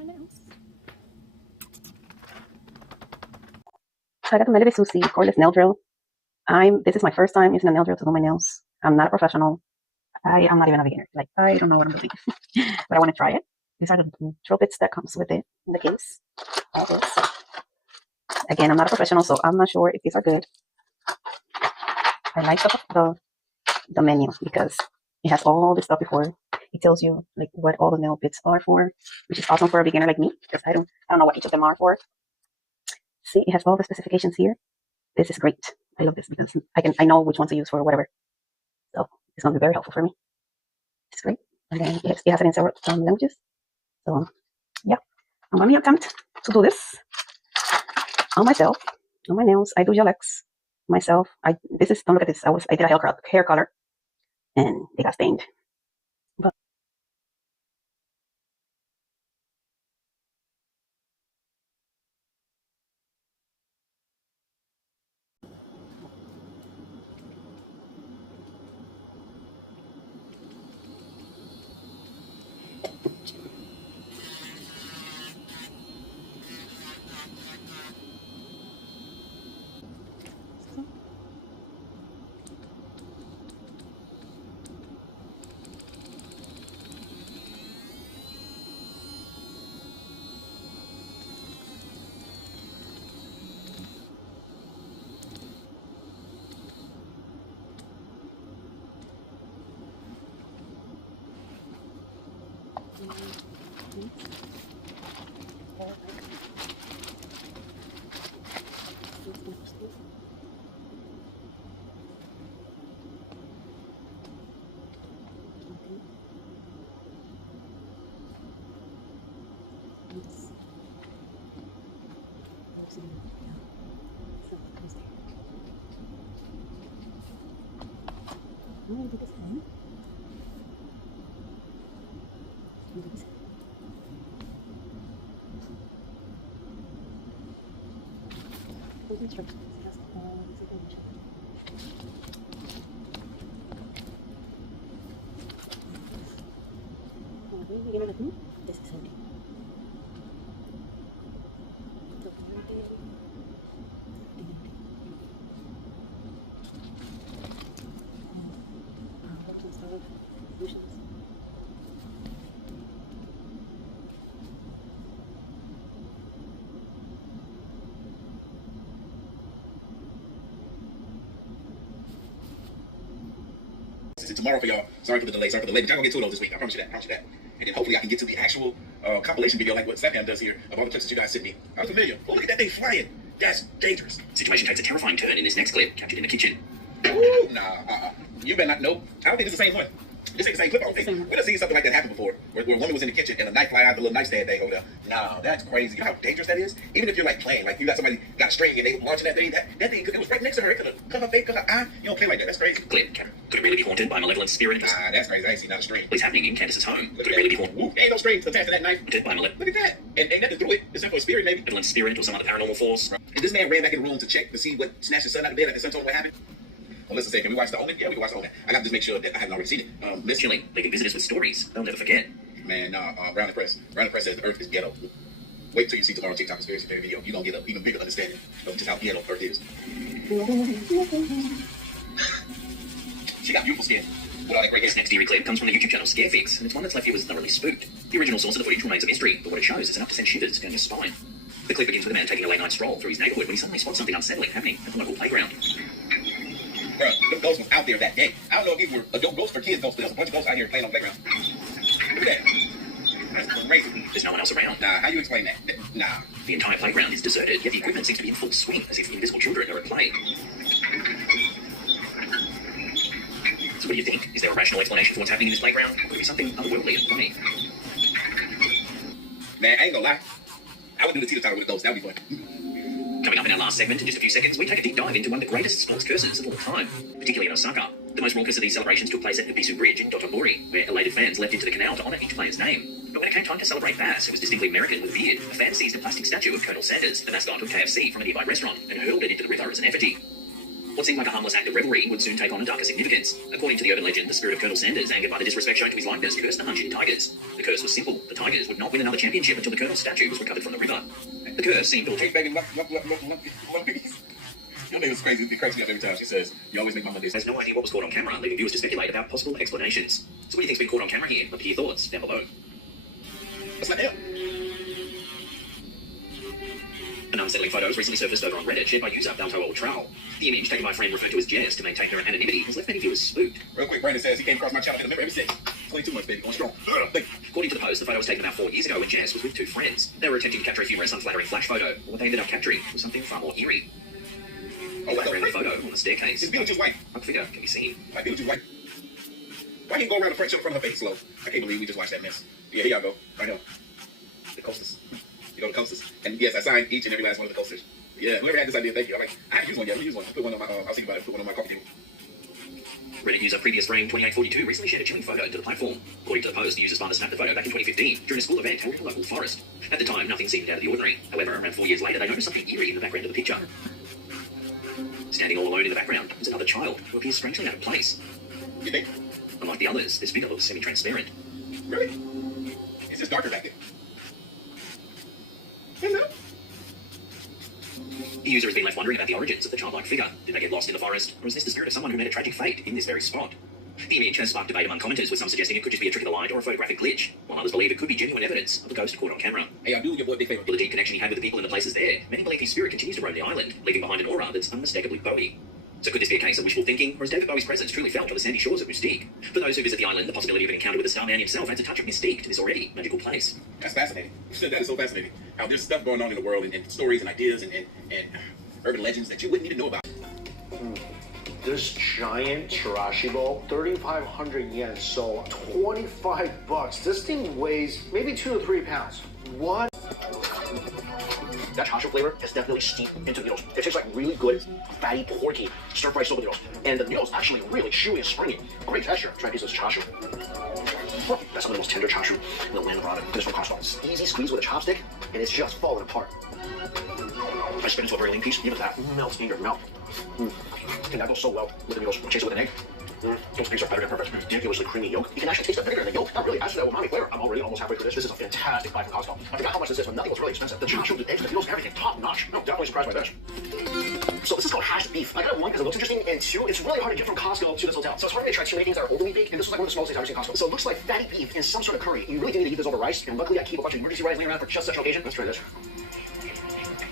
my nails. So I got the Melodie Susie cordless nail drill. This is my first time using a nail drill to do my nails. I'm not a professional. I am not even a beginner. Like, I don't know what I'm doing, but I want to try it. These are the drill bits that comes with it in the case. All this. Again, I'm not a professional, so I'm not sure if these are good. I like the menu because it has all this stuff before. It tells you like what all the nail bits are for, which is awesome for a beginner like me because I don't know what each of them are for. See, it has all the specifications here. This is great. I love this because I know which ones to use for whatever. So it's gonna be very helpful for me. It's great. And then it has it in several languages. So yeah, I'm gonna attempt to do this on myself, on my nails. I do gel X myself. Don't look at this. I did a hair color and they got stained. But this is only. Tomorrow for y'all. Sorry for the delay. But I'm gonna get to those this week. I promise you that. And then hopefully I can get to the actual compilation video like what Snapcam does here of all the clips that you guys sent me. I'm familiar. Oh, look at that thing flying. That's dangerous. Situation takes a terrifying turn in this next clip, captured in the kitchen. Ooh, nah. You better not know. I don't think it's the same one. This ain't the same clip. I don't think. We've seen something like that happen before, where a woman was in the kitchen and a knife fly out the little nightstand thing over there. No, that's crazy. You know how dangerous that is? Even if you're like playing, like you got somebody got a string and they launching that thing, that thing, it was right next to her. It could have cut her face, cut her eye. You don't play like that. That's crazy. Clip. Could it really be haunted by a malevolent spirit? Nah, that's crazy. I ain't seen not a string. What's happening in Candace's home? Could it really be haunted? Ooh, ain't no strings attached to that knife. Haunted by Look at that. And ain't nothing through it except for a spirit, maybe. Malevolent spirit or some other paranormal force. And this man ran back in the room to check to see what snatched his son out of bed after his son told him what happened. Well, listen, say, can we watch the Omen? Yeah, we can watch the Omen. I got to just make sure that I haven't already seen it. Miss Chilling, leaving visitors with stories they'll never forget. Man, Brown and Press. Brown and Press says the Earth is ghetto. Wait till you see tomorrow's TikTok conspiracy theory video. You're going to get an even bigger understanding of just how ghetto Earth is. She got beautiful skin. With all that great hair. This next eerie clip comes from the YouTube channel Scarefix, and it's one that's left you was thoroughly spooked. The original source of the footage remains a mystery, but what it shows is enough to send shivers down your spine. The clip begins with a man taking a late night stroll through his neighborhood when he suddenly spots something unsettling happening at the local playground. Bro, them ghosts was out there that day. I don't know if these were adult ghosts for kids ghosts, but there's a bunch of ghosts out here playing on the playground. Look at that. That's crazy. There's no one else around. Nah, how you explain that? Nah. The entire playground is deserted, yet the equipment seems to be in full swing, as if invisible children are at play. So what do you think? Is there a rational explanation for what's happening in this playground? Or could it be something otherworldly at play? Man, I ain't gonna lie. I would do the teeter totter with a ghost. That would be fun. Coming up in our last segment in just a few seconds, we take a deep dive into one of the greatest sports curses of all time, particularly in Osaka. The most raucous of these celebrations took place at Ibisu Bridge in Dotonbori, where elated fans leapt into the canal to honour each player's name. But when it came time to celebrate Bass, who was distinctly American with a beard, a fan seized a plastic statue of Colonel Sanders, the mascot of KFC, from a nearby restaurant, and hurled it into the river as an effigy. What seemed like a harmless act of revelry would soon take on a darker significance. According to the urban legend, the spirit of Colonel Sanders, angered by the disrespect shown to his likeness, cursed the Hunching Tigers. The curse was simple. The Tigers would not win another championship until the Colonel's statue was recovered from the river. The curse seemed to Hey, baby, your name is crazy. It cracks me up every time she says, you always make my Mondays. has no idea what was caught on camera, leaving viewers to speculate about possible explanations. So what do you think's been caught on camera here? Love to hear your thoughts down below. What's that hell? An unsettling photo has recently surfaced over on Reddit, shared by user Balto Old Trowel. The image, taken by a friend referred to as Jess to maintain her anonymity, has left many viewers spooked. Real quick, Brandon says he came across my channel in a member every single 22 months, baby. Going strong. According to the post, the photo was taken about 4 years ago when Jess was with 2 friends. They were attempting to capture a humorous, unflattering flash photo. What they ended up capturing was something far more eerie. Oh, what Background the photo on the staircase. Is Beetlejuice white? A figure can be seen. Why Beetlejuice white? Why he go around the front in front of her face slow? I can't believe we just watched that mess. Yeah, here y'all go. Right here. The coasters. You know the coasters. And yes, I signed each and every last one of the coasters. Yeah, whoever had this idea, thank you. I haven't used one yet. Let me use one. I put one on my, I was thinking about it. Put one on my coffee table. Reddit user Previous Frame 2842 recently shared a chilling photo to the platform. According to the post, the user's father snapped the photo back in 2015 during a school event held in a local forest. At the time, nothing seemed out of the ordinary. However, around 4 years later, they noticed something eerie in the background of the picture. Standing all alone in the background is another child who appears strangely out of place. You think? Unlike the others, this figure looks semi-transparent. Really? It's just darker back there. Is it? The user has been left wondering about the origins of the childlike figure. Did they get lost in the forest, or is this the spirit of someone who met a tragic fate in this very spot? The image has sparked debate among commenters, with some suggesting it could just be a trick of the light or a photographic glitch, while others believe it could be genuine evidence of a ghost caught on camera. Hey, I'll do your boy a big favor. For the deep connection he had with the people and the places there, many believe his spirit continues to roam the island, leaving behind an aura that's unmistakably Bowie. So could this be a case of wishful thinking, or is David Bowie's presence truly felt on the sandy shores of Mystique? For those who visit the island, the possibility of an encounter with the Starman himself adds a touch of mystique to this already magical place. That's fascinating. That is so fascinating. How there's stuff going on in the world and stories and ideas and urban legends that you wouldn't need to know about. This giant chirashi bowl, 3,500 yen, so 25 bucks. This thing weighs maybe 2 to 3 pounds. What? That chashu flavor is definitely steeped into the noodles. It tastes like really good, fatty, porky, stir-fried soba noodles. And the noodles actually really chewy and springy. Great texture. Try a piece of this chashu. Oh, that's some of the most tender chashu in the land of ramen. This from Costco. It's easy squeeze with a chopstick, and it's just falling apart. I spit into a very lean piece, even that melts in your mouth. And that goes so well with the noodles. Chase it with an egg. Those things are better than perfect. Ridiculously creamy yolk. You can actually taste the vinegar in the yolk. Not really adds to that umami flavor. I'm already almost halfway through this. This is a fantastic buy from Costco. I forgot how much this is, but nothing was really expensive. The chashu, the eggs, the noodles, everything top notch. No, definitely surprised by this. So this is called hashed beef. I got it one because it looks interesting, and two, it's really hard to get from Costco to this hotel. So it's hard to try 2 things that are overly big, and this is like one of the smallest things I've ever seen at Costco. So it looks like fatty beef in some sort of curry. You really do need to eat this over rice, and luckily I keep a bunch of emergency rice laying around for just such an occasion. Let's try this.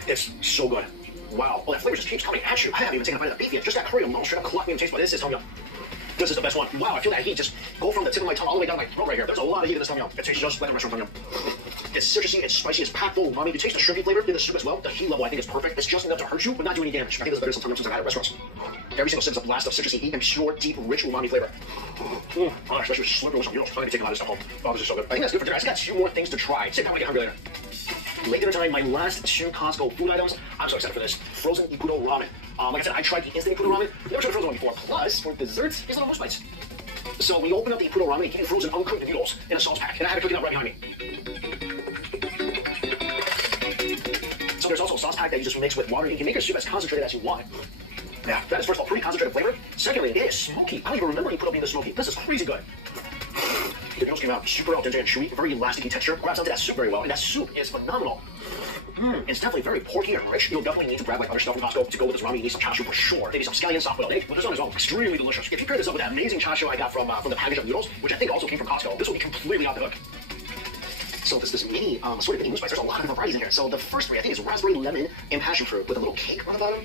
It's so good. Wow. Well, that flavor just keeps coming at you. I haven't even taken a bite of the beef yet. Just that curry alone straight up clocked me in the taste, but this is tom yum. This is the best one. Wow, I feel that heat just go from the tip of my tongue all the way down my throat right here. There's a lot of heat in this tom yum. It tastes just like a restaurant tom yum. It's citrusy, it's spicy, it's packed full of umami. You taste the shrimpy flavor in the soup as well. The heat level I think is perfect. It's just enough to hurt you, but not do any damage. I think this is better than some tom yums I've had at restaurants. Every single sip is a blast of citrusy heat and pure, deep, rich umami flavor. Oh, especially with slippery with some noodles. I'm gonna take a lot of this stuff home. Oh, this is so good. I think that's good for dinner. I just got 2 more things to try. Sit down when I get hungry later. Late dinner time, my last 2 Costco food items. I'm so excited for this. Frozen ipuro ramen. Like I said, I tried the instant ipuro ramen. Never tried the frozen one before. Plus, for dessert, these little moose bites. So when you open up the ipuro ramen, you get frozen uncooked noodles in a sauce pack. And I have it cooking up right behind me. So there's also a sauce pack that you just mix with water. You can make your soup as concentrated as you want. Yeah, that is first of all pretty concentrated flavor. Secondly, it is smoky. I don't even remember ipuro being this smoky. This is crazy good. The noodles came out super al dente and chewy, very elastic in texture. Grabs onto that soup very well, and that soup is phenomenal. It's definitely very porky and rich. You'll definitely need to grab like other stuff from Costco to go with this ramen. You need some chashu for sure. Maybe some scallion soft-boiled egg. But this one is all extremely delicious. If you pair this up with that amazing chashu I got from the package of noodles, which I think also came from Costco, this will be completely off the hook. So this mini, sort of mini moose bites. There's a lot of different varieties in here. So the first 3 I think is raspberry, lemon, and passion fruit with a little cake on the bottom.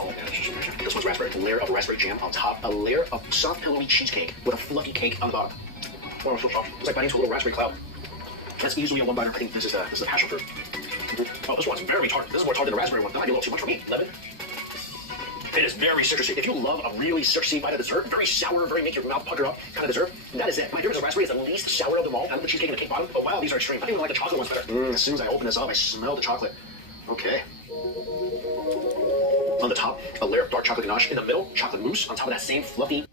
Oh, yeah, this one's raspberry. A layer of raspberry jam on top. A layer of soft, pillowy cheesecake with a fluffy cake on the bottom. Oh, it's so soft. It's like biting into a little raspberry cloud. That's easily a one-biter. I think this is the passion fruit. Oh, this one's very tart. This is more tart than the raspberry one. That might be a little too much for me. Lemon. It is very citrusy. If you love a really citrusy bite of dessert, very sour, very make your mouth pucker up kind of dessert, that is it. My favorite is the raspberry. Is the least sour of them all. I love the cheesecake and the cake bottom. But wow, these are extreme. I think I like the chocolate ones better. As soon as I open this up, I smell the chocolate. Okay. On the top, a layer of dark chocolate ganache. In the middle, chocolate mousse. On top of that same fluffy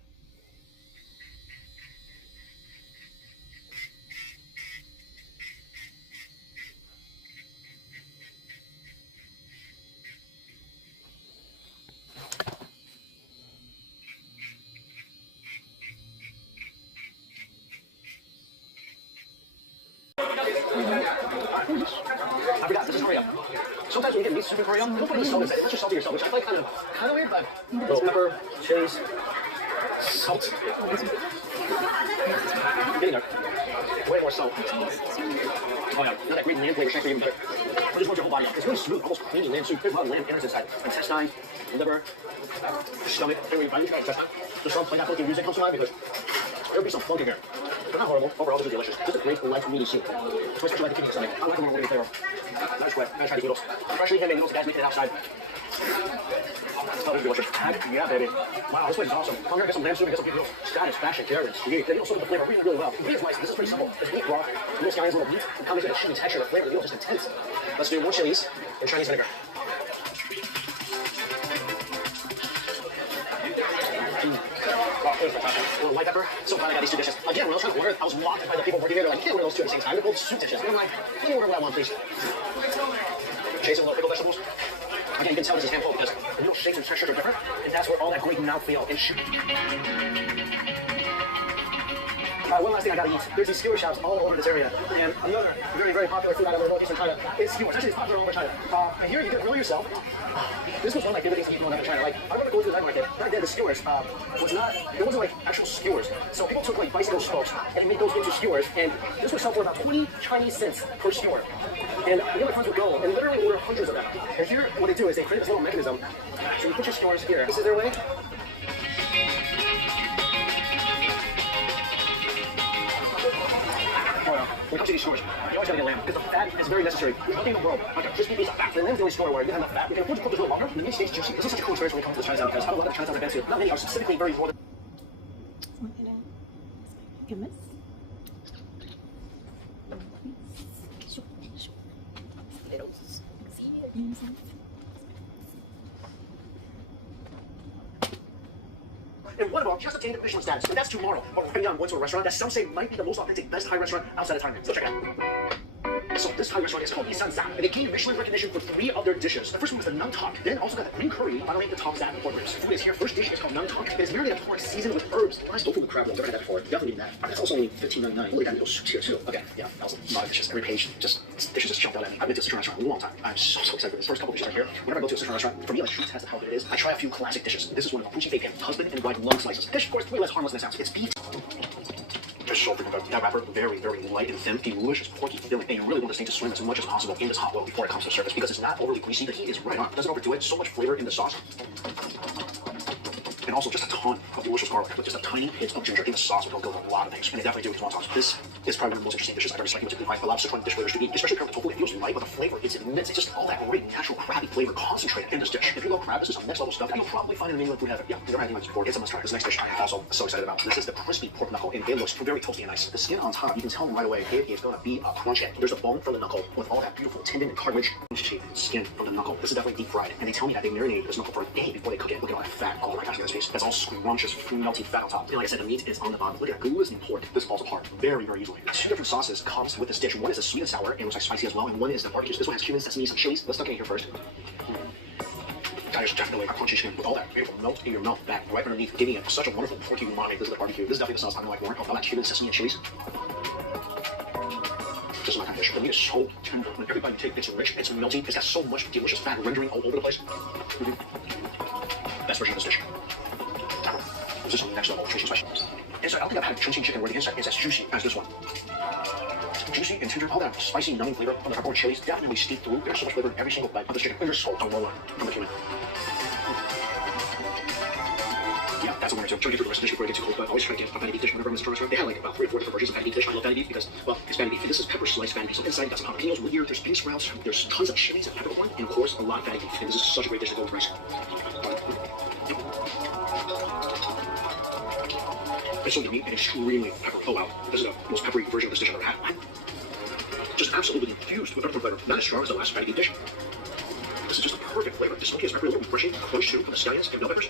super curry up. Don't put any salt in it. Put your salt in yourself, which I find kind of weird, but little pepper, chilies, salt. Getting there. Way more salt. Oh yeah, not that great lamb flavor, actually even better. It just warms your whole body up. It's really smooth, almost creamy lamb soup. There's a lot of lamb innards inside. Intestine, liver, stomach. Anyway, you find intestine. The song playing Apple music comes to mind because there'll be some funk in here. They're not horrible. Overall, this is delicious. This is a great light meaty soup. So especially like the kidney stomach. I like the more flavor. Nice sweat. I'm gonna try these noodles. Freshly handmade noodles, guys, making it outside. Oh, this is delicious. Yeah, baby. Wow, this place is awesome. Come here, get some lamb soup, get some noodles. Status, fashion, carrot, and sweet. They also get the flavor really, really well. The meat is nice. This is pretty simple. It's meat broth, little scallions, little meat. The combination of the chewy texture, the flavor, the noodles is just intense. Let's do more chilies and Chinese vinegar. White pepper. So glad I got these two dishes. Again, when I was trying to order, I was blocked by the people working there. They're like, you can't order those two at the same time. They're both soup dishes. And I'm like, can you order what I want, please? Chasing little pickle vegetables. Again, you can tell this is handheld because the little shapes and textures are different, and that's where all that great mouthfeel and shoot. One last thing I gotta eat. There's these skewer shops all over this area, and another very, very popular food item in northeastern China is skewers. Actually, it's popular all over China. And here you can grill yourself. This was one of my favorite things to eat growing up in China. Like, I remember going to the night market. Back then, the skewers there wasn't like actual skewers. So people took like bicycle spokes and made those into skewers, and this would sell for about 20 Chinese cents per skewer. And me and my friends would go and literally order hundreds of them. And here, what they do is they create this little mechanism. So you put your skewers here. This is their way. When it comes to these skewers, you always gotta get lamb because the fat is very necessary. There's nothing in the world like a crispy piece of fat. The lamb's the only skewer where you have enough fat. You can afford to cook this a little longer, and the meat stays juicy. This is such a cool experience when it comes to the Chinatown because I love that Chinatown I've been to. Not many are specifically very northern. And one of them just obtained Michelin status, and that's tomorrow. Right now I'm going to a restaurant that some say might be the most authentic, best Thai restaurant outside of Thailand. So check it out. So this Thai restaurant is called Isan Zap, and they gained Michelin recognition for 3 of their dishes. The first one was the Nung Tok, then also got the green curry, following the Tom Zap pork ribs. Food is here. First dish is called Nung Tok. It is marinated pork seasoned with herbs. Nice tofu and crab roll. Never had that before. Definitely need that. That's also only $15.99. Holy cow, soups here too. Okay, yeah, that was a lot of dishes. Every page, dishes just jumped out at me. I've been to a Sichuan restaurant a long time. I'm so excited for this. First couple dishes are here. Whenever I go to a Sichuan restaurant, for me, like treats has to how good it is. I try a few classic dishes. This is one of them. Fuji Fei Pan, husband and wife lung slices. Dish, of course, way less harmless than it sounds. It's beef. It's so freaking good. That wrapper, very, very light and thin, delicious, porky filling. And you really want this thing to swim as much as possible in this hot oil before it comes to surface because it's not overly greasy. The heat is right on. It doesn't overdo it. So much flavor in the sauce. And also just a ton of delicious garlic with just a tiny hint of ginger in the sauce, which will go with a lot of things. And they definitely do with tomato sauce. This is probably one of the most interesting dishes I've ever speculated. I love Sichuan dish flavors to eat, especially paired with tofu. It feels light, but the flavor is immense. It's just all that great natural crabby flavor concentrated in this dish. If you love crab, this is some next level stuff that you'll probably find in England food heaven. Yeah, you've never had anything before. It's a must try. This next dish I am also so excited about. This is the crispy pork knuckle, and it looks very toasty and nice. The skin on top, you can tell right away it is gonna be a crunchy. There's a bone from the knuckle with all that beautiful tendon and cartilage shaped skin from the knuckle. This is definitely deep fried, and they tell me that they marinated this knuckle for a day before they cook it. Look at all that fat all over my guy's face. That's all scrumptious, melty fat on top. And like I said, the meat is on the bottom. Look at that glistening pork. This falls apart very, very easily. 2 different sauces comes with this dish. One is the sweet and sour, and looks like spicy as well, and one is the barbecue. This one has cumin, sesame, some chilies. Let's duck in here first. That is definitely a crunchy chicken with all that beautiful melt in your mouth back right underneath, giving it such a wonderful porky umami. This is the barbecue. This is definitely the sauce I like more. All that cumin, sesame, and chilies. This is my kind of dish. The meat is so tender. When every bite you take, it's rich, it's melty, it's got so much delicious fat rendering all over the place. Best version of this dish. This is next level chunky spice. And so I don't think I've had chunky chicken where the inside is as juicy as this one. Juicy and tender, all that spicy, numbing flavor from the peppercorn chilies definitely steeped through. There's so much flavor in every single bite of this chicken. And there's so aroma from the cumin. Yeah, that's a winner too. Trying to get through the rest of the dish before I get too cold, but I always try to get a fatty beef dish whenever I'm in a restaurant. They have like about 3 or 4 different versions of fatty beef dish. I love fatty beef because, well, it's fatty beef. And this is pepper sliced fatty beef. So inside you got some jalapenos, wood ear, there's bean sprouts, there's tons of chilies and peppercorn, and of course, a lot of fatty beef. And this is such a great dish to go with rice. It's so yummy and extremely pepper. Oh wow, this is the most peppery version of this dish I've ever had. Just absolutely infused with pepper flavor. Not as strong as the last fatty beef dish. This is just a perfect flavor. The smoky is peppery, a little refreshing, crunch too, from the scallions and bell peppers.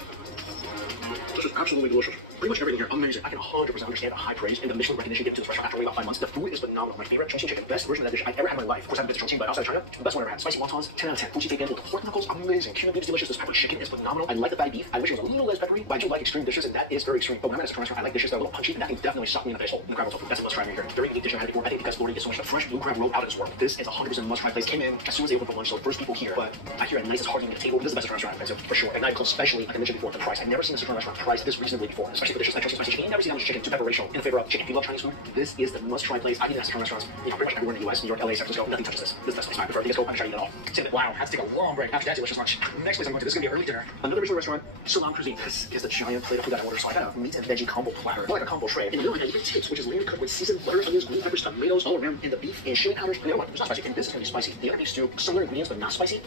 This is absolutely delicious. Pretty much everything here, amazing. I can 100% understand the high praise and the Michelin recognition given to this restaurant after only about 5 months. The food is phenomenal. My favorite chongqing chicken, best version of that dish I've ever had in my life. Of course, I haven't been to Chongqing, but outside of China, the best one I ever had. Spicy wontons, 10 out of 10. Fuji taken with the pork knuckles, amazing. Cumin beef is delicious. This pepper chicken is phenomenal. I like the fatty beef. I wish it was a little less peppery, but I do like extreme dishes, and that is very extreme. But when I'm at a restaurant, I like dishes that are a little punchy, and that can definitely suck me in the face hole. The crab roll tofu, that's a must try right here. Very unique dish I had before. I think because Florida gets so much the fresh blue crab roll out of this world. This is a 100% must try place. Came in as soon as they opened for lunch, so first people here. But I hear a nice hard at the table. This is the best restaurant I've been to, for sure. And not close, especially like I mentioned before, the price. I've never seen a Sichuan restaurant priced this reasonably before, especially for dishes like chongqing spicy chicken. You've never seen that much chicken to pepper ratio in favor of chicken. If you love Chinese food, this is the must-try place. I've eaten at Sichuan restaurants, pretty much everywhere in the U.S., New York, LA, San Francisco. Nothing touches this. This is the best place. I prefer to go. I'm sure I eat it all. Save it. Wow, had to take a long break after that delicious lunch. Next place I'm going to, this is going to be an early dinner. Another Michelin restaurant, Salon Cuisine. This is the giant plate of food that I ordered. So I got a meat and veggie combo platter, more like a combo tray. In the middle, I got tips, which is layered cut with seasoned butter, onions, green peppers, tomatoes all around, and the beef and chili powders. And the other one, it's not spicy. And this is going to be spicy. The other beef stew, similar ingredients, but not spicy.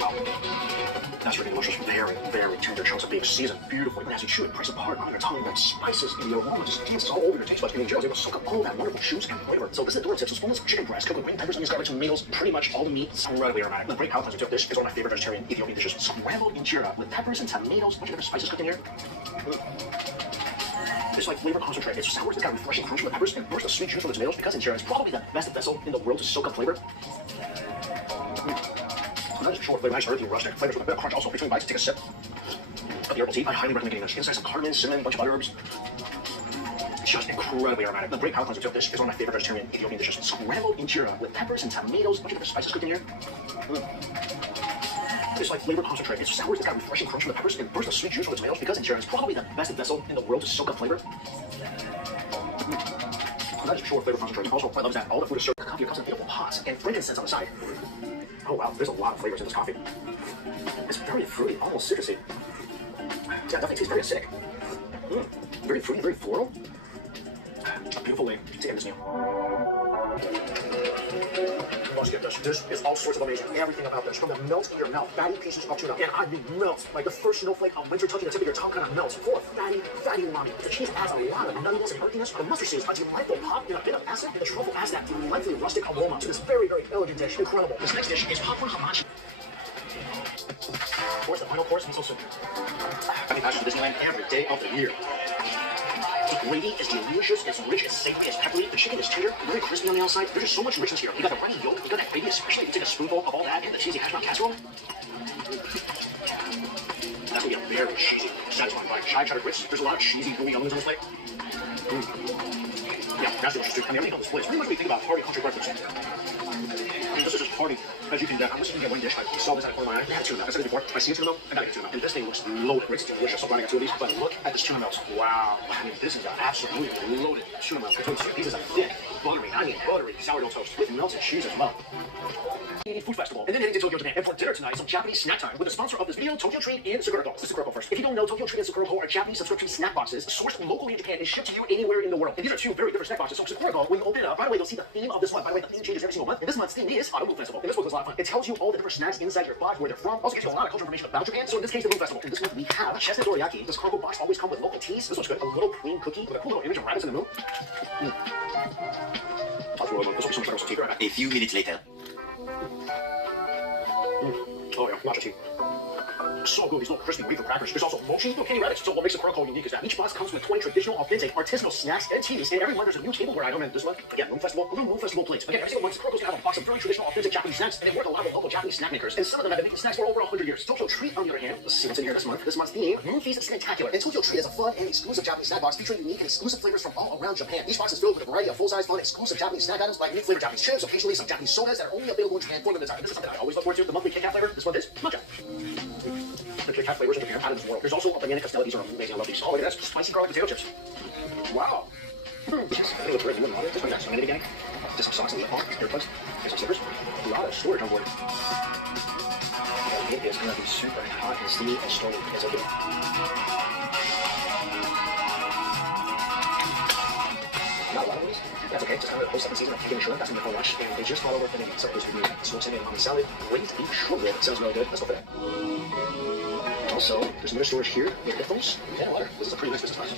Wow. That's really delicious. Very, very tender chunks of beef, seasoned beautifully. And as you chew it, press apart on your tongue, that spices and the aroma just dances all over your taste buds. And the was able to soak up all that wonderful juice and flavor. So this is the door tips. So boneless chicken breast, cooked with green peppers, onions, garlic, tomatoes, pretty much all the meat. Incredibly aromatic. The great palate cleanser too. This is one of my favorite vegetarian Ethiopian dishes. Scrambled injera with peppers and tomatoes. Bunch of different spices cooked in here. It's like flavor concentrate. It's sour. It's got a refreshing crunch from the peppers and burst of sweet juice from the tomatoes because injera is probably the best vessel in the world to soak up flavor. Not just short flavor, nice earthy, rustic flavors with a bit of crunch also between bites. Take a sip of the herbal tea. I highly recommend getting this. Inside some cardamom, cinnamon, a bunch of other herbs. It's just incredibly aromatic. The great palate cleanser too. This is one of my favorite vegetarian Ethiopian dishes. Scrambled injera with peppers and tomatoes, a bunch of different spices cooked in here. It's like flavor concentrate. It's sour. It's got a refreshing crunch from the peppers and burst of sweet juice from the tomatoes because injera is probably the best vessel in the world to soak up flavor. Not just short flavor concentrate. Also, I love that all the food is served. The coffee comes in beautiful pots and frankincense on the side. Oh wow, there's a lot of flavors in this coffee. It's very fruity, almost citrusy. Yeah, definitely tastes very acidic. Very fruity, very floral. A beautiful way to end this meal. You must get this. This is all sorts of amazing. Everything about this. From the melt in your mouth, fatty pieces of tuna. And I mean melt. Like the first snowflake on winter touching the tip of your tongue kind of melts. Full of fatty umami. The cheese adds a lot of nuttiness and earthiness. The mustard seeds a delightful pop and a bit of acid. And the truffle adds that delightfully rustic aroma to this very, very elegant dish. Incredible. This next dish is popcorn hamachi. Of course, the final course, miso soup. I mean, actually, Disneyland every day of the year. The gravy is delicious, it's rich, it's savory, it's peppery. The chicken is tender, very crispy on the outside. There's just so much richness here. You got the runny yolk, you got that gravy, especially if you take a spoonful of all that and the cheesy hash brown casserole. That's gonna be a very cheesy, satisfying bite. Chive cheddar grits, there's a lot of cheesy, gooey elements on this plate. Yeah, that's delicious too. I mean, everything on this plate is pretty much what we think about hearty country breakfast. I mean, this is as hearty as you can get. I'm just gonna get one dish. I saw this out of the corner of my eye. I had tuna. I said it before. If I see a tuna melt, I gotta get tuna. And this thing looks loaded. It's delicious. I'm running two of these. But look at this tuna melt. Wow. I mean, this is an absolutely loaded tuna melt. Between two pieces of thick, buttery sourdough toast with melted cheese as well. Food festival, and then heading to Tokyo, Japan. And for dinner tonight, some Japanese snack time with the sponsor of this video, Tokyo Treat and Sakurako. This is Sakurako first. If you don't know, Tokyo Treat and Sakurako are Japanese subscription snack boxes sourced locally in Japan and shipped to you anywhere in the world. And these are two very different snack boxes. So Sakurako, when you open it up, by the way, you'll see the theme of this month. By the way, the theme changes every single month. And this month's theme is Autumn Food Festival. And this book is a lot of fun. It tells you all the different snacks inside your box, where they're from. Also gives you a lot of cultural information about Japan. So in this case, the Food Festival. And this month we have chestnut dorayaki. This cargo box always comes with local teas. This one's good. A little cream cookie with a cool little image of rabbits in the moon. A few minutes later. Oh yeah, matcha tea. So good, these little crispy wafer crackers. There's also mochi, little candy rabbits. So what makes the Sakurako unique is that each box comes with 20 traditional, authentic, artisanal snacks and teas. And every month there's a new tableware item. And this month, again, Moon Festival plates. Again, every single month, Sakurako's gonna have a box of very traditional, authentic Japanese snacks. And they work a lot with local Japanese snack makers. And some of them have been making snacks for over 100 years. Tokyo Treat, on the other hand, let's see what's in here this month. This month's theme, Moon Feast Snacktacular. And Tokyo Treat is a fun and exclusive Japanese snack box featuring unique and exclusive flavors from all around Japan. Each box is filled with a variety of full-size, fun, exclusive Japanese snack items like unique flavored Japanese chips, occasionally some Japanese sodas that are only available in Japan for limited time. And this is something I always look forward to. The monthly Kit Kat flavor. This month is matcha. The Kit Kat flavors in Japan out of this world. There's also a banana castella. These are amazing. I love these. Oh, look at that. Spicy garlic potato chips. Wow. They look great. You wouldn't want it. This one got so many gang. Just some socks and lip balm, earplugs, and some slippers. A lot of storage on board. And it is going to be super hot and steamy and stormy as I do. Not a lot of these. That's okay. Just kind of the whole second season of Taking Shrimp. That's in before lunch. And they just got over finishing some of those reviews. Smoked salmon on the salad. Raised beef short rib. Sounds really good. Let's go for that. Also, there's another storage here with headphones and a letter. This is a pretty nice business class.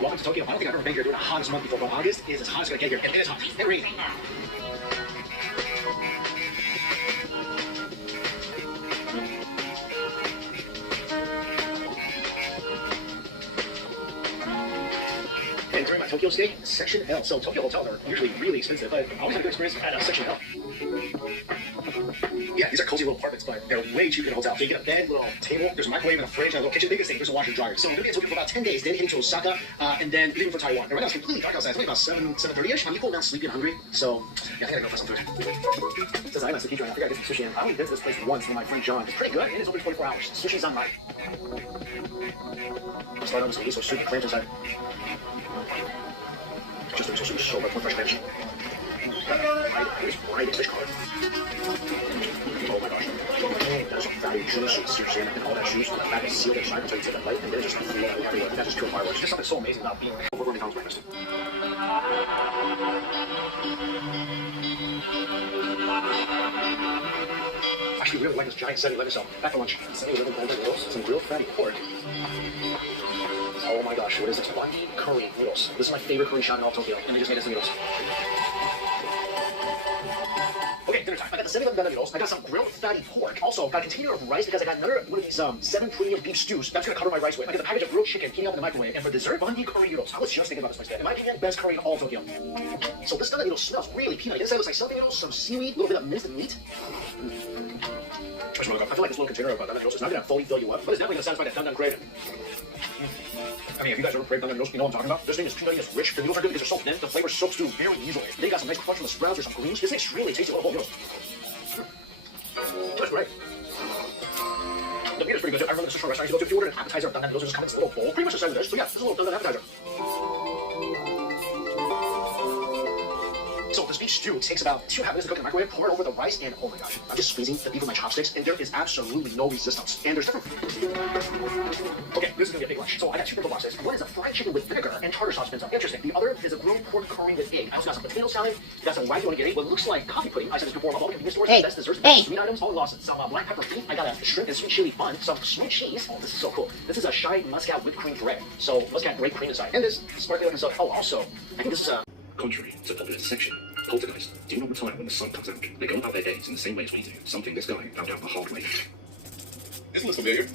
Welcome to Tokyo. I don't think I've ever been here during the hottest month before, but August is as hot as it's gonna get here. And it is hot. It rains. And during my Tokyo stay, Section L. So Tokyo hotels are usually really expensive, but I always had a good experience at Section L. Yeah, these are cozy little apartments, but they're way cheaper than hotels. So you get a bed, little table, there's a microwave and a fridge and a little kitchen. Biggest thing, there's a washer and dryer. So I'm gonna be in Tokyo for about 10 days, then heading to Osaka, and then leaving for Taiwan. And right now it's completely dark outside. It's only about 7:30ish. I'm equal now sleepy and hungry, so yeah, I think I gotta go for some food. It says island sushi. I think I get some sushi in. I only been to this place once with my friend John. It's pretty good, and it's open 24 hours. Sushi's on right. Slide on this miso soup, clams inside. Just the miso soup is so much more fresh clams. It's bright fish color. Oh my gosh. There's some fatty, juicy sushi and all that juice, that fat is sealed inside until you take a bite, and then just flow everywhere. That's just pure fireworks. There's something so amazing about being over McDonald's breakfast. I actually really like this giant 7-Eleven, so back for lunch. 7-Eleven golden noodles, some grilled fatty pork. Oh my gosh, what is this? Bundy curry noodles. This is my favorite curry shot in all Tokyo, and they just made us noodles. Okay, dinner time. I got the 7-Eleven Gundam noodles. I got some grilled fatty pork. Also, got a container of rice because I got another one of these 7 premium beef stews. That's gonna cover my rice with. I got a package of grilled chicken heating up in the microwave. And for dessert, Bundy curry noodles. I was just thinking about this place. In my opinion, best curry in all Tokyo. So this Gundam noodle smells really peanut. Inside looks like something noodles, some seaweed, a little bit of minced meat. I feel like this little container of Gundam noodles is not gonna fully fill you up, but it's definitely gonna satisfy that Gundam craving. I mean, if you guys ever crave Gundam noodles, you know what I'm talking about. This thing is peanutty, it's rich. The noodles are good because they're so thin. The flavor soaks through very easily. They got some nice crunch on the sprouts or some greens. This thing's really tasty. Little whole noodles. That's great. The meat is pretty good. I remember this restaurant you go to. If you order an appetizer of Gundam noodles, it just comes in this little bowl, pretty much the size of this. So yeah, this is a little Gundam appetizer. So this beef stew takes about 2.5 minutes to cook in the microwave. Pour it over the rice, and oh my gosh, I'm just squeezing the beef with my chopsticks, and there is absolutely no resistance. And there's different. Okay, this is gonna be a big lunch. So I got 2 bento boxes. One is a fried chicken with vinegar and tartar sauce bento. Interesting. The other is a grilled pork curry with egg. I also got some potato salad. Got some wagyu onigiri. What looks like coffee pudding. I said this before. All convenience stores, best desserts, sweet items. All lost. Some black pepper beef. I got a shrimp and sweet chili bun. Some sweet cheese. Oh, this is so cool. This is a shy muscat whipped cream bread. So muscat grape cream inside. And this sparkling stuff. Oh, also, I think this is Contrary to popular section, poltergeists do not retire when the sun comes out. They go about their days in the same way as we do, something this guy found out the hard way. This looks familiar.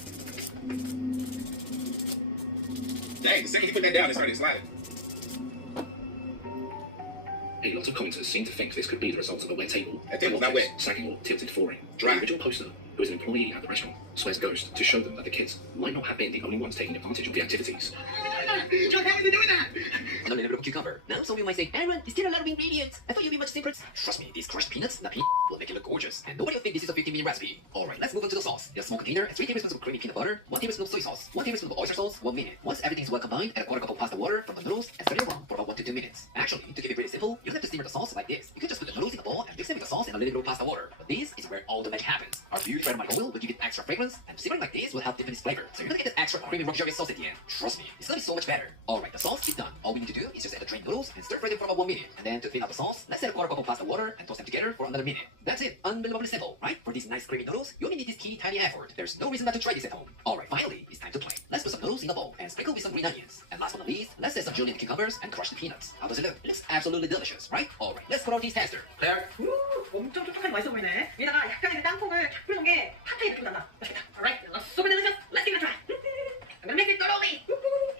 Dang, the second he put that down, it started sliding. A lot of commenters seem to think this could be the result of a wet table. That table's not wet. Sagging or tilted flooring. Dry. The original poster, who is an employee at the restaurant, swears Ghost to show them that the kids might not have been the only ones taking advantage of the activities. John, how are you doing that? An unlimited cucumber. Now some of you might say, Aaron, is there a lot of ingredients? I thought you'd be much simpler. Trust me, these crushed peanuts, the peanut will make it look gorgeous. And nobody will think this is a 15-minute recipe. Alright, let's move on to the sauce. In a small container, 3 tablespoons of creamy peanut butter, 1 tablespoon of soy sauce, 1 tablespoon of oyster sauce, 1 minute. Once everything is well combined, add a quarter cup of pasta water from the noodles and stir it around for about 1 to 2 minutes. Actually, to keep it pretty simple, you don't have to simmer the sauce like this. You can just put the noodles in a bowl and mix them with the sauce and a little bit of pasta water. But this is where all the magic happens. Our huge red oil will give it extra fragrance, and simmering like this will help deepen its flavor. So you're gonna get that extra creamy luxurious sauce at the end. Trust me, it's gonna be so much better. Alright, the sauce is done. All we need to do is just add the drained noodles and stir fry them for about 1 minute. And then to thin out the sauce, let's add a quarter cup of pasta water and toast them together for another minute. That's it. Unbelievably simple, right? For these nice creamy noodles, you only need this teeny tiny effort. There's no reason not to try this at home. Alright, finally, it's time to play. Let's put some noodles in a bowl and sprinkle with some green onions. And last but not least, let's add some julienne cucumbers and crush the peanuts. How does it look? It looks absolutely delicious, right? Alright, let's put our taste tester. Claire? 엄청 촉촉하게 맛있어 보이네. 위에다가 약간의 땅콩을 탁 뿌려놓은 게 핫하게 느낌 난다. 맛있겠다. Alright, looks super delicious. Let's give it a try. I'm gonna make it thoroughly.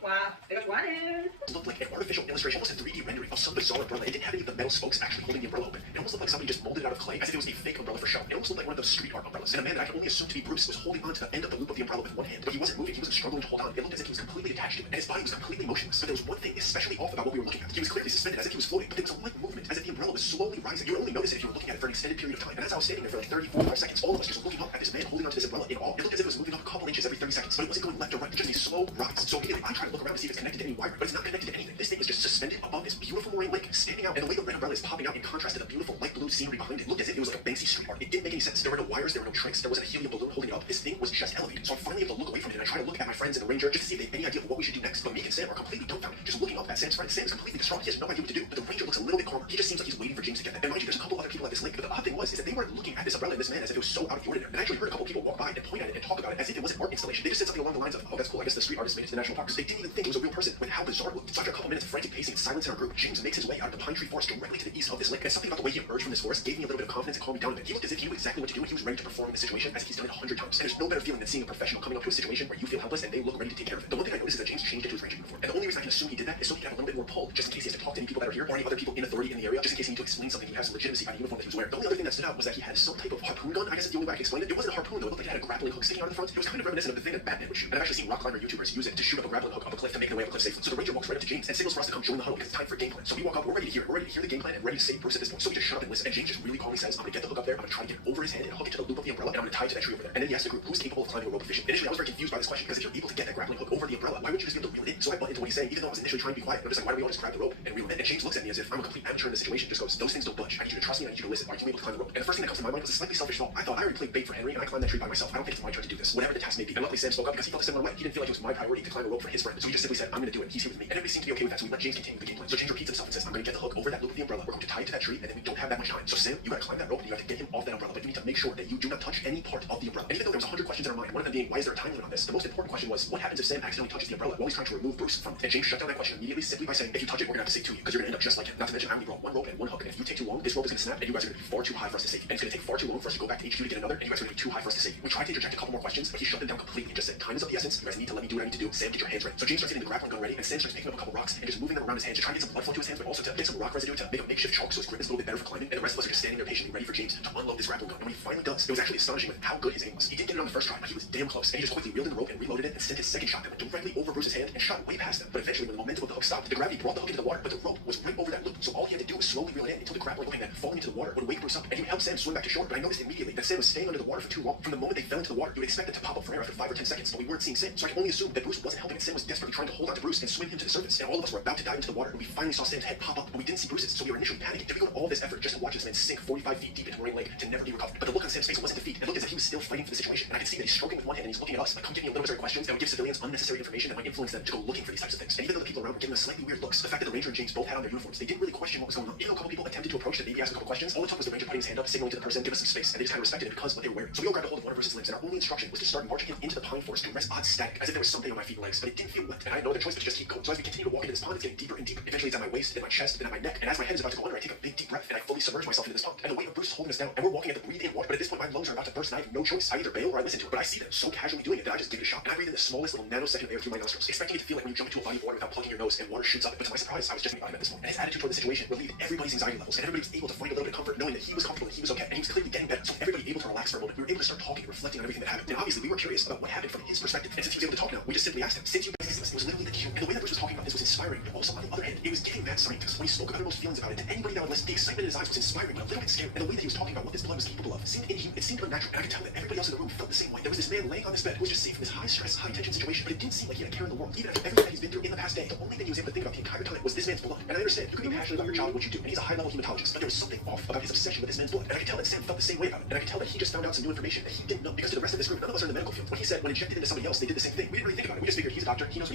와, 내가 좋아하는. It looked like an artificial illustration, almost a 3D rendering of some bizarre umbrella. It didn't have any of the metal spokes actually holding the umbrella open. It almost looked like somebody just molded it out of clay as if it was a fake umbrella for show. It almost looked like one of those street art umbrellas. And a man that I could only assume to be Bruce was holding onto the end of the loop of the umbrella with one hand. But he wasn't moving, he wasn't struggling to hold on. It looked as if he was completely attached to it, and his body was completely motionless. But there was one thing especially off about what we were looking at. He was clearly suspended as if he was floating, but there was a light movement as if the umbrella was slowly rising. You would only notice it if you were looking at it for an extended period of time. And as I was standing there for like 30, 45 seconds, all of us just looking up at this man holding onto this umbrella in awe. It looked as if it was moving up a couple inches every 30 seconds, but it wasn't going left or right. It was just a slow rise. So immediately I tried to look around to see if it's connected to any wire, but it's not connected to anything. This thing is just suspended above this beautiful moraine lake, standing out, and the way the red umbrella is popping out in contrast to the beautiful light blue scenery behind it looked as if it was like a Banksy street art. It didn't make any sense. There were no wires, there were no tricks, there wasn't a helium balloon holding it up. This thing was just elevated. So I'm finally able to look away from it, and I try to look at my friends in the ranger just to see if they have any idea of what we should do next. But me and Sam are completely dumbfounded, just looking up at Sam's friend. Sam is completely distraught. He has no idea what to do. But the ranger looks a little bit calmer. He just seems like he's waiting for James to get there. And mind you, there's a couple other people at this lake. But the odd thing was is that they weren't looking at this umbrella and this man as if it was so out of the ordinary. And I actually heard a couple people walk by and point at it and talk about it as if it was an art installation. They just said something along the lines of, "Oh, that's cool. I guess the street artist made it to the national parks." They didn't even think it was a real person. When how bizarre it looked. So after a couple minutes of frantic pacing and silence in our group, James makes his way out of the pine tree forest directly to the east of this lake. And something about the way he emerged from this forest gave me a little bit of confidence and calmed me down a bit. He looked as if he knew exactly what to do, and he was ready to perform in the situation as he's done it 100 times. And there's no better feeling than seeing a professional coming up to a situation where you feel helpless and they look ready to take care of it. The one thing I noticed is that James changed into his ranger uniform. And the only reason I can assume he did that is so he could have a little bit more pull, just in case he has to talk to any people that are here or any other people in authority in the area, just in case he needs to explain something. He has some legitimacy by the uniform that he was wearing. The only other thing that stood out was that he had some type of harpoon gun. I guess that's the only way I can explain it. It wasn't a harpoon though. It looked like it had a grappling hook sticking out of the front. It was kind of reminiscent of the thing that Batman would shoot. And I've actually seen rock climber YouTubers use it to shoot up a grappling hook up a cliff to make their way up a cliff safely. So the ranger walks right up to James and signals for us to come join the huddle because it's time for game plan. So we walk up, we're ready to hear it. We're ready to hear the game plan and ready to save Bruce at this point. So we just shut up and listen. And James just really calmly says, I'm gonna get the hook up there, I'm gonna try to get it over his head and hook it to the loop of the umbrella, and I'm gonna tie it to that tree over there. And then he asks the group, who's capable of climbing a rope efficient? Initially I was very confused by this question because if you're able to get that grappling hook over the umbrella, why wouldn't you just be able to reel it in? So I butt into what he's saying, even though I was initially trying to be quiet. I'm just like, why don't we all just grab the rope and reel it in? And James looks at me as if I'm a complete amateur in this situation, just goes, those things don't budge. I need you to trust me, I need you to listen. Are you able to climb the rope? And the first thing that comes to my mind was a slightly selfish thought. I thought I already played bait for Henry and I climbed that tree by myself. I don't think it's my turn to do this. Whatever the task may be. And luckily Sam spoke up because he felt a similar way. He didn't feel like it was my priority to climb a rope for his friend. So he just simply said, I'm gonna do it. He's here with me. And everybody seemed to be okay with that, so we let James continue the game plan. So James repeats himself and says, I'm gonna get the hook over that loop of the umbrella. We're going to tie it to that tree, and then we don't have that much time. So Sam, you gotta climb that rope and you have to get him off that umbrella. But you need to make sure that you do not touch any part of the umbrella. And even though there was 100 questions in our mind, one of them being, why is there a time limit on this? The most important question was, what happens if Sam accidentally touches the umbrella while he's trying to remove Bruce from it? And James shut down that question immediately simply by saying, if you touch it, we're gonna have to save 2 of you, because you're gonna end up just like him. Not to mention, I only brought one rope and one hook, and if you take too long, this rope is gonna snap, and you guys are gonna be far too high for us to save you. And it's gonna take far too long for us to go back to HQ to get another, and you guys are gonna be too high for us to save you. We tried to interject a couple more questions, but he shut them down completely and just said, time is of the essence. You guys need to let me do what I need to do. Sam, get your hands ready. So James starts getting the grappling gun ready, and Sam starts picking up a couple rocks and just moving them around his hands to try and get some blood flow to his hands, but also to get some rock residue to make a makeshift chalk so his grip is a little bit better for climbing. And the rest of us are just standing there patiently ready for James to unload this grappling gun. And when he finally does, it was actually astonishing with how good his aim was. He didn't get it on the first try, but he was damn close. And he just quickly reeled in the rope and reloaded it and sent his second shot that went directly over Bruce's hand and shot way past him. But eventually, when the momentum of the hook stopped, the gravity brought the hook into the water, but the rope was right over that loop. So all he had to do was slowly reel it in until the grappling hook that falling into the water would wake Bruce up, and he would help Sam swim back to shore. But I noticed immediately that Sam was staying under the water for too long. From the moment they fell into the water, you would expect it to pop up for air after 5 or 10 seconds, but we weren't seeing Sam. So I can only assume that Bruce wasn't helping, and Sam was desperately trying to hold on to Bruce and swim him to the surface. And all of us were about to dive into the water, and we finally saw Sam's head pop up, but we didn't see Bruce's. So we were initially panicking. Did we go to all this effort just to watch this man sink 45 feet deep into Marine Lake to never be recovered? But the look on Sam's face wasn't defeat. It looked as if he was still fighting for the situation. And I could see that he's stroking with one hand and he's looking at us like, come give me unnecessary questions that would give civilians unnecessary information that might influence them to go looking for these types of things. And even though the people around were giving us slightly weird looks, the fact that the Ranger and James both had on their uniforms, they didn't really question what was going on. Even though a couple people attempted to approach to maybe ask a couple questions, all it took was the Ranger putting his hand up, signaling to the person, give us some space, and they just kind of respected it because of what they were wearing. So we all grabbed a hold of one of Bruce's limbs, and our only instruction was to start marching him into the pine forest to rest odd static, as if there was something on my feet and legs, but it didn't feel wet. And I had no other choice but to just keep going. So as we continue to walk into this pond, it's getting deeper and deeper. Eventually it's at my waist, then my chest, then at my neck, and as my head is about to go under, I take a big deep breath, and I fully submerge myself into this pond. And the weight of Bruce is holding us down, and we're walking at the breathe in water, but at this point my lungs are about to burst, and I have no choice. I either bail or I listen to it, but I see them so casually doing it that I just give it a shot. And I breathe in the smallest little nanosecond of air through my nostrils, expecting it to feel like when you jump into a body of water without plugging your nose and water shoots up. But to my surprise, I was just me at this point. And his attitude toward the situation relieved everybody's anxiety levels, and everybody was able to find a little bit of comfort knowing that he was comfortable and he was okay, and he was clearly getting better. So everybody able to relax for a moment. We were able to start talking and reflecting on everything that happened. And obviously we were curious about what happened from his perspective. And since he was able to talk now, we just simply asked him, since you guys this, it was literally the cue. And the way that Bruce was talking about this was inspiring, but also on the other hand, it was getting mad scientists. When he spoke about most feelings about it, to anybody that would listen, the excitement in his eyes was inspiring, but a little bit scary. And the way that he was talking about what this blood was capable of seemed inhuman. It seemed unnatural. And I could tell that everybody else in the room felt the same way. There was this man laying on this bed who was just safe in this high stress, high tension situation, but it didn't seem like he had a care in the world. Even after everything that he's been through in the past day, the only thing he was able to think about the entire time was this man's blood. And I understand, you could be passionate about your job and what you do, and he's a high-level hematologist, but there was something off about his obsession with this man's blood. And I could tell that Sam felt the same way about it. And I could tell that he just found out some new information that he didn't know, because to the rest of this group, none of us are in the medical field. When he said when injected into somebody else, they did the same thing. We didn't really think about it. We just figured he's a doctor, he knows what he's